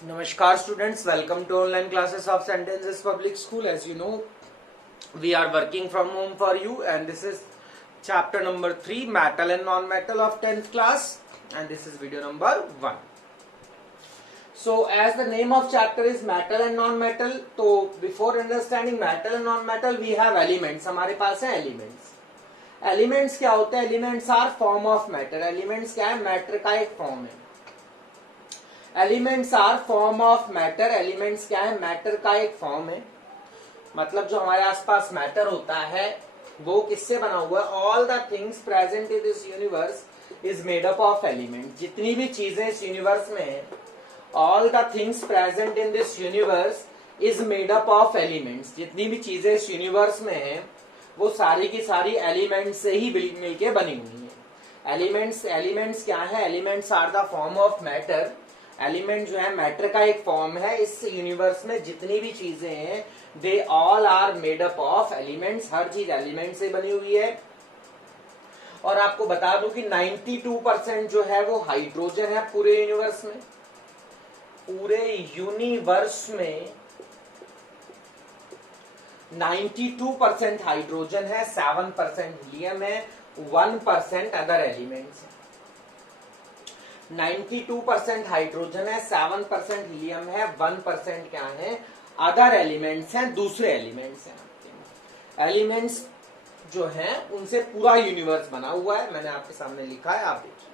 Namaskar students, welcome to online classes of Sentences Public School. As you know, we are working from home for you and this is chapter number 3, metal and non-metal of 10th class, and this is video number 1. So as the name of chapter is metal and non-metal, so before understanding metal and non-metal we have elements. हमारे पास है elements. Elements क्या होते हैं? Elements are form of matter. Elements क्या है? Matter का एक form है. Elements are form of matter. Elements क्या है? मैटर का एक फॉर्म है. मतलब जो हमारे आसपास मैटर होता है वो किससे बना हुआ है? All the things present in this universe is made up of element. जितनी भी चीजें इस यूनिवर्स में है, all the things present in this universe is made up of elements. जितनी भी चीजें इस यूनिवर्स में है वो सारी की सारी एलिमेंट से ही मिलके बनी हुई है. एलिमेंट्स क्या है? Elements are the form of matter. Element जो है मैटर का एक फॉर्म है. इस यूनिवर्स में जितनी भी चीजें हैं they all are made up of elements. हर चीज एलिमेंट से बनी हुई है. और आपको बता दूं कि 92% जो है वो हाइड्रोजन है पूरे यूनिवर्स में. पूरे यूनिवर्स में 92% हाइड्रोजन है, 7% हीलियम है, 1% अदर एलिमेंट्स है. 92% हाइड्रोजन है, 7% हीलियम है, 1% क्या है? अदर एलिमेंट्स हैं, दूसरे एलिमेंट्स हैं. एलिमेंट्स जो हैं उनसे पूरा यूनिवर्स बना हुआ है. मैंने आपके सामने लिखा है, आप देखिए.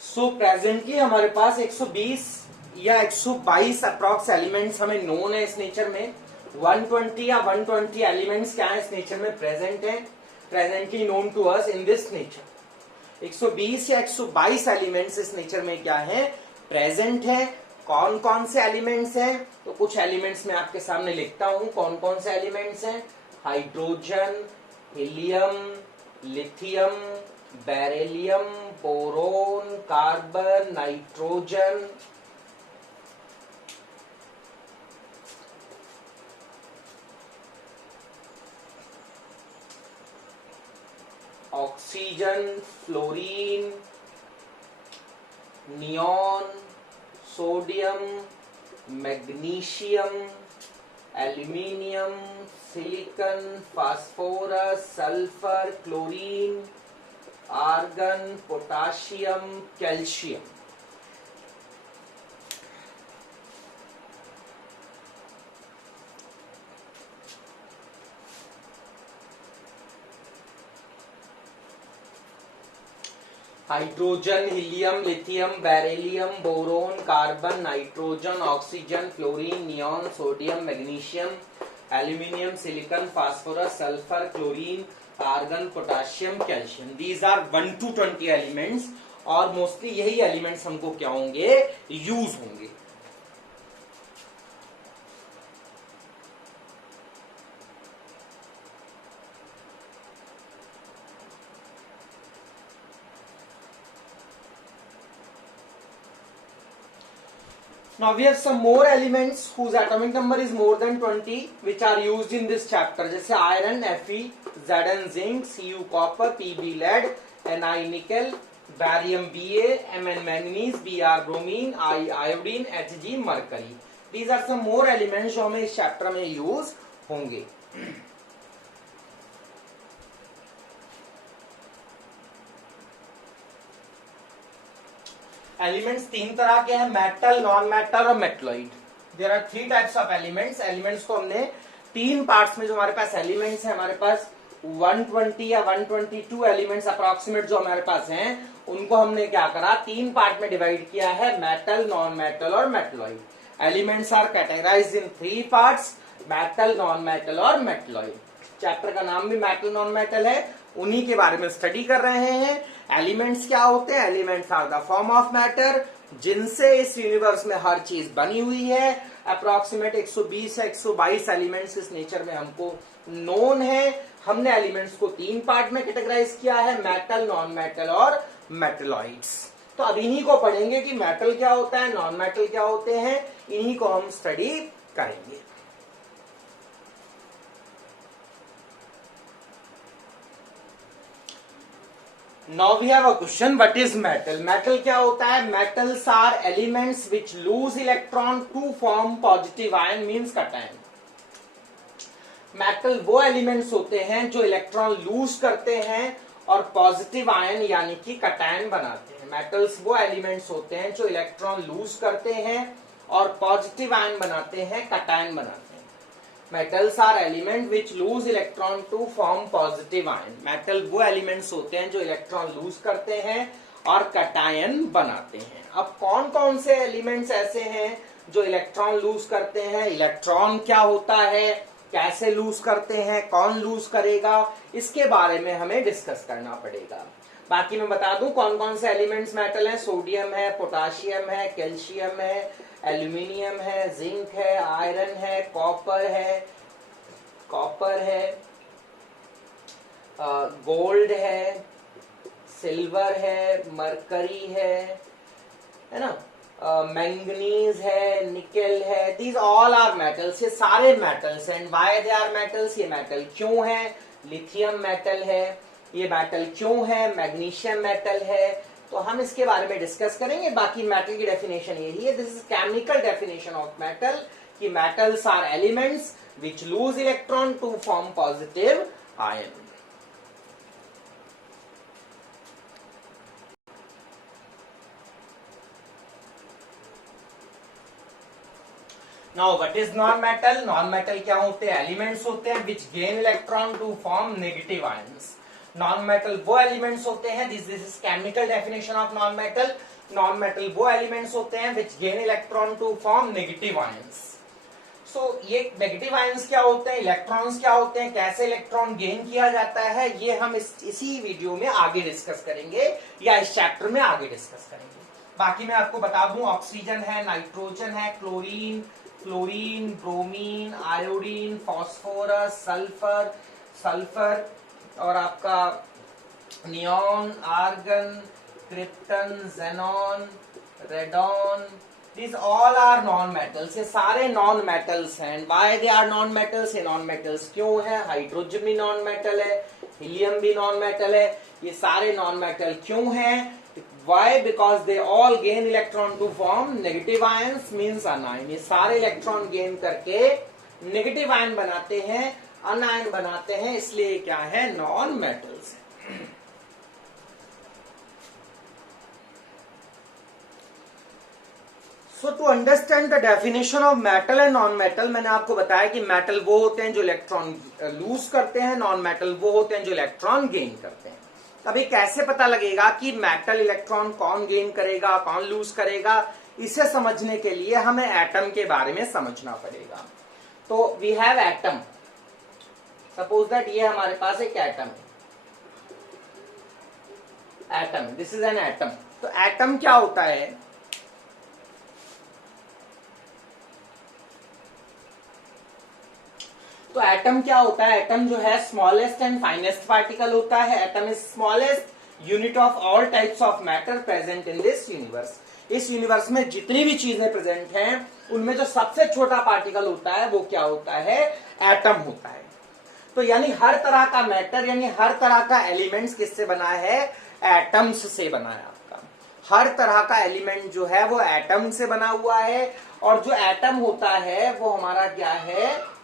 सो प्रेजेंटली हमारे पास 120 या 122 अप्रॉक्स एलिमेंट्स हमें नोन है इस नेचर में. 120 या 120 एलिमेंट्स क्या है इस नेचर में प्रेजेंट है, presently known to us in this nature. 120 या 122 एलिमेंट्स इस नेचर में क्या है? प्रेजेंट है. कौन कौन से एलिमेंट्स हैं? तो कुछ एलिमेंट्स मैं आपके सामने लिखता हूं. कौन कौन से एलिमेंट्स हैं? Hydrogen, helium, lithium, beryllium, boron, carbon, nitrogen, oxygen, fluorine, neon, sodium, magnesium, aluminium, silicon, phosphorus, sulphur, chlorine, argon, potassium, calcium. Hydrogen, helium, lithium, beryllium, boron, carbon, nitrogen, oxygen, fluorine, neon, sodium, magnesium, aluminium, silicon, phosphorus, sulphur, chlorine, argon, potassium, calcium. These are 1 to 20 elements. और mostly यही elements हमको क्या होंगे? Use होंगे. Now we have some more elements whose atomic number is more than 20 which are used in this chapter. जैसे iron, Fe, Zn zinc, Cu copper, Pb lead, Ni nickel, barium Ba, Mn manganese, Br bromine, I iodine, Hg mercury. These are some more elements जो हमें इस chapter में use होंगे. Elements तीन तरह के हैं, मेटल, नॉन मेटल और metalloid. There are 3 types of elements. Elements को हमने 3 पार्ट्स में, जो हमारे पास एलिमेंट्स हैं, हमारे पास 120 या 122 एलिमेंट्स अप्रोक्सीमेट जो हमारे पास हैं, उनको हमने क्या करा? 3 पार्ट में डिवाइड किया है, मेटल, नॉन मेटल और metalloid. Elements are categorised in 3 parts, metal, non metal और मेटलॉइड. चैप्टर का नाम भी मेटल नॉन मेटल है. उन्हीं के बारे में स्टडी कर रहे हैं. एलिमेंट्स क्या होते हैं? Elements are the form of matter जिनसे इस यूनिवर्स में हर चीज बनी हुई है. अप्रोक्सीमेट 120 या 122 एलिमेंट्स इस नेचर में हमको नोन है. हमने एलिमेंट्स को 3 पार्ट में कैटेगराइज किया है, मेटल, नॉन मेटल और मेटलॉइड्स. तो अब इन्हीं को पढ़ेंगे कि मेटल क्या होता है, नॉन मेटल क्या होते हैं. इन्हीं को हम स्टडी करेंगे. Now we have a question, what is metal? Metal क्या होता है? Metals are elements which lose electron to form positive ion means cation. Metal वो एलिमेंट्स होते हैं जो इलेक्ट्रॉन लूज करते हैं और पॉजिटिव आयन यानी कि कटायन बनाते हैं। मेटल्स वो एलिमेंट्स होते हैं जो इलेक्ट्रॉन लूज करते हैं और पॉजिटिव आयन बनाते हैं, कटायन बनाते हैं। Metals are element which lose electron to form positive ion. Metal वो एलिमेंट्स होते हैं जो इलेक्ट्रॉन लूज करते हैं और कटायन बनाते हैं। अब कौन कौन से एलिमेंट्स ऐसे हैं जो इलेक्ट्रॉन लूज करते हैं? इलेक्ट्रॉन क्या होता है, कैसे लूज करते हैं, कौन लूज करेगा, इसके बारे में हमें डिस्कस करना पड़ेगा। बाकी मैं बता दूं कौन कौन से एलिमेंट्स मेटल हैं। सोडियम है, पोटाशियम है, कैल्शियम है, एल्यूमिनियम है, जिंक है, आयरन है, कॉपर है, गोल्ड है, सिल्वर है, मरकरी है ना, मैंगनीज है, निकेल है। दीज ऑल आर मेटल्स, ये सारे मेटल्स हैं। Why they are metals? ये मेटल क्यों है? लिथियम मेटल है, ये मेटल क्यों है? मैग्नीशियम मेटल है। तो हम इसके बारे में डिस्कस करेंगे। बाकी मेटल की डेफिनेशन यही है, this is chemical definition of metal, कि metals are elements which lose electron to form positive ion. Now what is non metal? Non metal क्या होते हैं? एलिमेंट्स होते हैं which gain electron to form negative ions. Non metal वो elements होते हैं, this is chemical definition of non metal. Non metal वो elements होते हैं which gain electron to form negative ions. So ये नेगेटिव आयंस क्या होते हैं, इलेक्ट्रॉन्स क्या होते हैं, कैसे इलेक्ट्रॉन गेन किया जाता है, ये हम इसी वीडियो में आगे डिस्कस करेंगे या इस चैप्टर में आगे डिस्कस करेंगे। बाकी मैं आपको बता दूं, ऑक्सीजन है, नाइट्रोजन है, chlorine, bromine, iodine, phosphorus, sulphur और आपका neon, argon, krypton, xenon, radon, these all are non metals। ये सारे नॉन मेटल्स हैं। Why they are non metals? ये नॉन मेटल्स क्यों है? हाइड्रोजन भी नॉन मेटल है, हीलियम भी नॉन मेटल है। ये सारे नॉन मेटल क्यों हैं? Why? Because they all gain electron to form negative ions means anion. ये सारे इलेक्ट्रॉन गेन करके नेगेटिव आयन बनाते हैं, अनायन बनाते हैं, इसलिए क्या है? नॉन मेटल्स है। So to understand the definition of metal and non metal, मैंने आपको बताया कि मेटल वो होते हैं जो इलेक्ट्रॉन लूज करते हैं, नॉन मेटल वो होते हैं जो इलेक्ट्रॉन गेन करते हैं। अभी कैसे पता लगेगा कि मेटल इलेक्ट्रॉन कौन गेन करेगा, कौन लूज करेगा? इसे समझने के लिए हमें एटम के बारे में समझना पड़ेगा। तो we have atom, suppose that ये हमारे पास एक एटम है, atom, this is an atom. तो एटम क्या होता है? तो एटम क्या होता है? एटम जो है स्मॉलेस्ट एंड फाइनेस्ट पार्टिकल होता है। Atom is smallest unit of all types of matter present in this universe. इस यूनिवर्स में जितनी भी चीजें प्रेजेंट हैं उनमें जो सबसे छोटा पार्टिकल होता है वो क्या होता है? एटम होता है। तो यानी हर तरह का मैटर, यानी हर तरह का एलिमेंट्स किससे बना है? एटम्स से बना है। आपका हर तरह का एलिमेंट जो है वो एटम से बना हुआ है। और जो एटम होता है वो हमारा क्या है?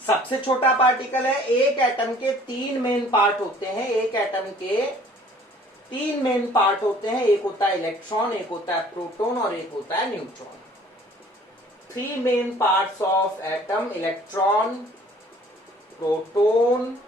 सबसे छोटा पार्टिकल है। एक एटम के तीन मेन पार्ट होते हैं, एक एटम के तीन मेन पार्ट होते हैं। एक होता है इलेक्ट्रॉन, एक होता है प्रोटॉन और एक होता है neutron. Three main parts of atom, electron, proton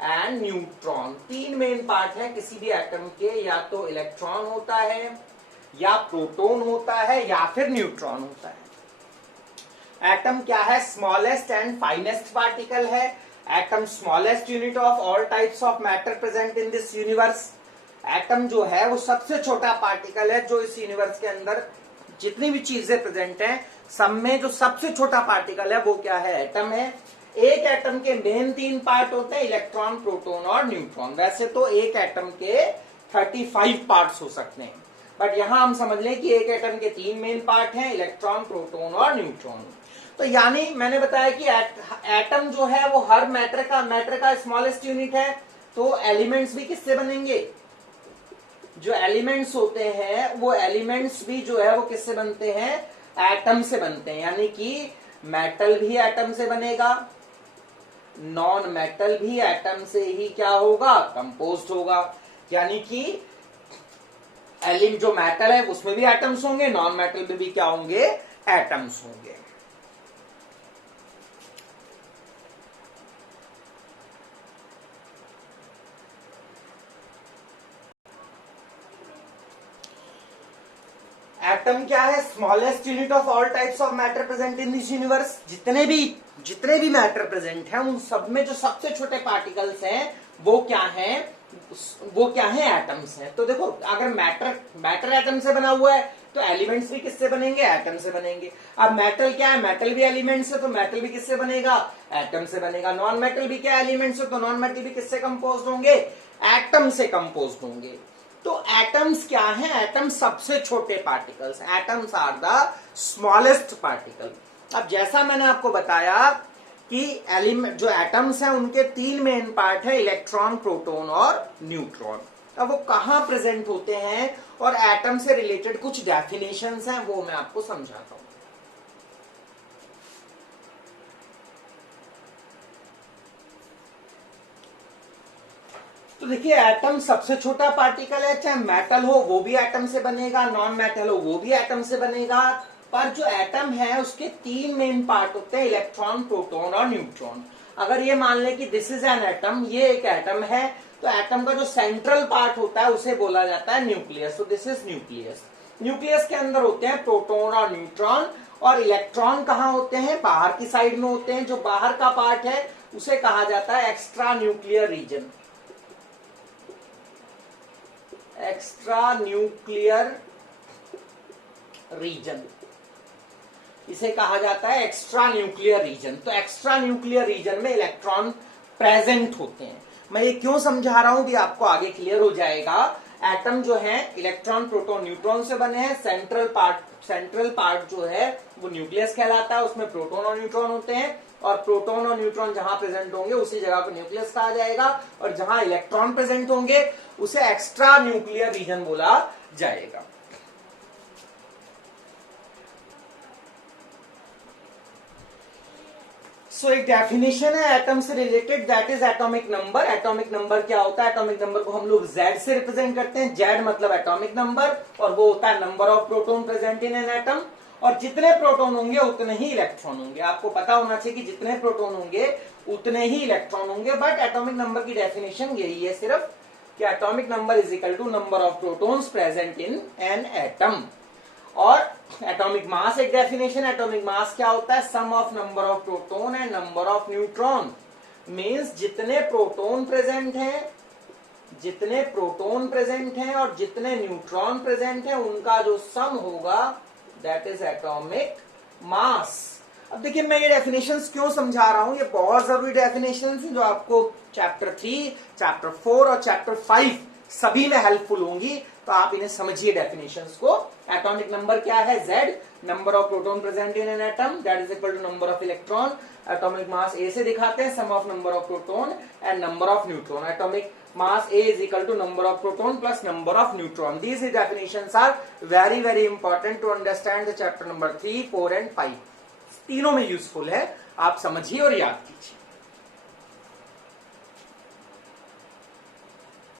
and neutron. तीन मेन पार्ट है किसी भी एटम के, या तो इलेक्ट्रॉन होता है, या प्रोटॉन होता है, या फिर न्यूट्रॉन होता है। एटम क्या है? स्मॉलेस्ट एंड फाइनेस्ट पार्टिकल है। Atom smallest unit of all types of matter present in this universe. Atom जो है वो सबसे छोटा पार्टिकल है जो इस यूनिवर्स के अंदर जितनी भी चीजें प्रेजेंट हैं सब में जो सबसे छोटा पार्टिकल है वो क्या है? एटम है। एक एटम के मेन तीन पार्ट होते हैं, इलेक्ट्रॉन, प्रोटॉन और न्यूट्रॉन। वैसे तो एक एटम के 35 पार्ट्स हो सकते हैं, बट यहां हम समझ लें कि एक एटम के तीन मेन पार्ट हैं, इलेक्ट्रॉन, प्रोटॉन और न्यूट्रॉन। तो यानी मैंने बताया कि एटम जो है वो हर मैटर का स्मॉलेस्ट यूनिट है। तो एलिमेंट्स भी किससे बनेंगे? जो एलिमेंट्स होते हैं वो एलिमेंट्स भी जो है वो किससे बनते हैं, एटम से बनते हैं। यानी कि मेटल भी एटम से बनेगा, नॉन मेटल भी एटम से ही क्या होगा, कंपोज्ड होगा। यानी कि जो मेटल है उसमें भी एटम्स होंगे, नॉन मेटल में भी क्या होंगे, एटम्स होंगे। एटम क्या है, smallest unit of all types of matter present in this universe. जितने भी मैटर प्रेजेंट हैं उन सब में जो सबसे छोटे पार्टिकल्स हैं वो क्या हैं, एटम्स हैं। तो देखो अगर मैटर एटम से बना हुआ है तो एलिमेंट्स भी किससे बनेंगे, एटम से बनेंगे। अब मेटल क्या है, मेटल भी एलिमेंट्स है तो मेटल भी किससे बनेगा, एटम से बनेगा। नॉन मेटल भी क्या एलिमेंट्स है तो नॉन मेटल भी किससे कंपोज्ड होंगे, एटम से कंपोज्ड होंगे। तो एटम्स क्या है, एटम्स सबसे छोटे particles, atoms are the smallest particle. अब जैसा मैंने आपको बताया कि एलिमेंट जो एटम्स हैं उनके 3 मेन पार्ट है, इलेक्ट्रॉन, प्रोटॉन और न्यूट्रॉन। अब वो कहां प्रेजेंट होते हैं और एटम से रिलेटेड कुछ डेफिनेशंस हैं वो मैं आपको समझाता हूं। तो देखिए एटम सबसे छोटा पार्टिकल है, चाहे मेटल हो वो भी एटम से बनेगा, नॉन मेटल हो वो भी एटम से बनेगा। पर जो एटम है उसके 3 मेन पार्ट होते हैं, इलेक्ट्रॉन, प्रोटॉन और न्यूट्रॉन। अगर ये मान ले कि दिस इज एन एटम, ये एक एटम है, तो एटम का जो सेंट्रल पार्ट होता है उसे बोला जाता है न्यूक्लियस। तो दिस इज न्यूक्लियस। न्यूक्लियस के अंदर होते हैं प्रोटॉन और न्यूट्रॉन, और इलेक्ट्रॉन कहाँ होते हैं, बाहर की साइड में होते हैं। जो बाहर का पार्ट है उसे कहा जाता है extra nuclear region. Extra nuclear region, इसे कहा जाता है एक्स्ट्रा न्यूक्लियर रीजन। तो एक्स्ट्रा न्यूक्लियर रीजन में इलेक्ट्रॉन प्रेजेंट होते हैं। मैं ये क्यों समझा रहा हूं भी आपको आगे क्लियर हो जाएगा। एटम जो है इलेक्ट्रॉन, प्रोटॉन, न्यूट्रॉन से बने हैं। सेंट्रल पार्ट जो है वो न्यूक्लियस कहलाता है, उसमें प्रोटॉन और न्यूट्रॉन होते हैं। और प्रोटॉन और न्यूट्रॉन जहां प्रेजेंट होंगे उसी जगह को न्यूक्लियस कहा जाएगा, और जहां इलेक्ट्रॉन प्रेजेंट होंगे उसे एक्स्ट्रा न्यूक्लियर रीजन बोला जाएगा। सो एक डेफिनेशन है एटम से related, that is atomic number. Atomic number क्या होता है, एटॉमिक नंबर को हम लोग Z से रिप्रेजेंट करते हैं। Z मतलब एटॉमिक नंबर, और वो होता है number of proton present in an atom. और जितने प्रोटॉन होंगे उतने ही इलेक्ट्रॉन होंगे। आपको पता होना चाहिए कि जितने प्रोटॉन होंगे उतने ही इलेक्ट्रॉन होंगे। बट एटॉमिक नंबर की डेफिनेशन यही है सिर्फ कि atomic number is equal to number of protons present in an atom. और एटॉमिक मास एक डेफिनेशन, एटॉमिक मास क्या होता है, sum of number of proton and number of neutron. Means जितने प्रोटॉन प्रेजेंट हैं और जितने न्यूट्रॉन प्रेजेंट हैं उनका जो सम होगा दैट इज एटॉमिक मास। अब देखिए मैं ये डेफिनेशंस क्यों समझा रहा हूं, ये बहुत जरूरी डेफिनेशंस हैं जो आपको चैप्टर 3, चैप्टर 4 और चैप्टर 5 सभी में हेल्पफुल होंगी। तो आप इन्हें समझिए डेफिनेशंस को। एटॉमिक नंबर क्या है, Z, number of proton present in an atom that is equal to number of electron. Atomic mass A से दिखाते हैं, sum of number of proton and number of neutron. Atomic mass A is equal to number of proton plus number of neutron. These definitions are very very important to understand the chapter number 3, 4 and 5. तीनों में useful है, आप समझिए और याद कीजिए।